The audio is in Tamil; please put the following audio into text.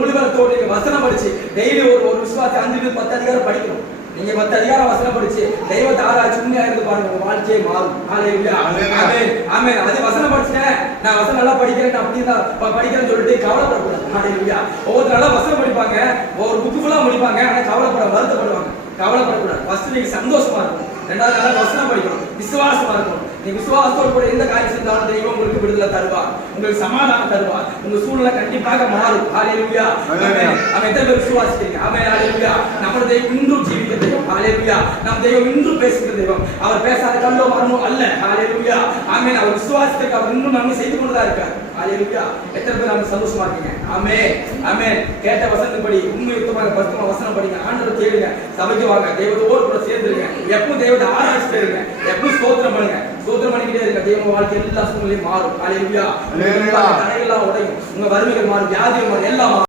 முழுவதோடு நீங்க வசனம் படிச்சு டெய்லி ஒரு விசுவாசி 5-10 அதிகாரம் படிக்கணும். நீங்க 10 அதிகாரம் வசனம் படிச்சு தெய்வத்தை ஆராய்ச்சி உண்மையா இருந்து பாருங்க, உங்க வாழ்க்கையே மாறும். ஹalleluya, ஆமென், ஆமென். அது வசனம் படிச்சேன், நான் வசனம் நல்லா படிக்கிறேன் அப்படின்னா படிக்கிறேன்னு சொல்லிட்டு கவலைப்படக்கூடாது. ஹalleluya. ஒவ்வொரு நாளா வசனம் படிப்பாங்க, ஒரு புக்கு ஃபுல்லா முடிப்பாங்க, ஆனா வருத்தப்படுவாங்க. கவலைப்படக்கூடாது. ஃபர்ஸ்ட் நீங்க சந்தோஷமா இருக்கணும். ரெண்டாவது நாளா வசனம் படிக்கணும், விசுவாசமா இருக்கணும். நீ விசுவாசத்தோடு கூட எந்த காரியம் செஞ்சாலும் தெய்வம் உங்களுக்கு விடுதலை தருவார், உங்களுக்கு சமாதானம் தருவார், உங்க சூழ்நிலை கண்டிப்பாக மாறும். ஹalleluya, ஆமென். அவன் எத்தனை பேர் விசுவாசிக்கிறீங்க? ஆமென், ஹalleluya. நம்ம தெய்வம் இன்றும் ஜீவிக்கிற தெய்வம். ஹalleluya. நம்ம தெய்வம் இன்றும் பேசுகிற தெய்வம். அவர் பேசாத கண்டோ மரணம் அல்ல. ஹalleluya, ஆமென். அவர் விசுவாசத்துக்கு அவர் இன்னும் நன்மை செய்து கொண்டுதான் இருக்கார். ஹalleluya. எத்தனை பேர் நம்ம சந்தோஷமா இருக்கீங்க? ஆமென், ஆமென். கேட்ட வசனப்படி உண்மையுத்தமாக பரிசுத்தமா வசனம் படிங்க, ஆண்டவரை தேடுங்க, சபைக்கு வாங்க, தெய்வத்தோடு கூட சேர்ந்துருங்க, எப்பவும் தெய்வத்தை ஆராய்ச்சிட்டு இருங்க, எப்பவும் ஸ்தோத்திரம் பண்ணுங்க, ஸ்தோத்திரம் பண்ணிக்கிட்டே இருங்க. தெய்வ வாழ்க்கை எல்லா சூழ்நிலையும் மாறும். ஹalleluya. தடையெல்லாம் உடையும், உங்க வறுமைகள் மாறும், வியாதிகள் மாறும், எல்லாம் மாறும்.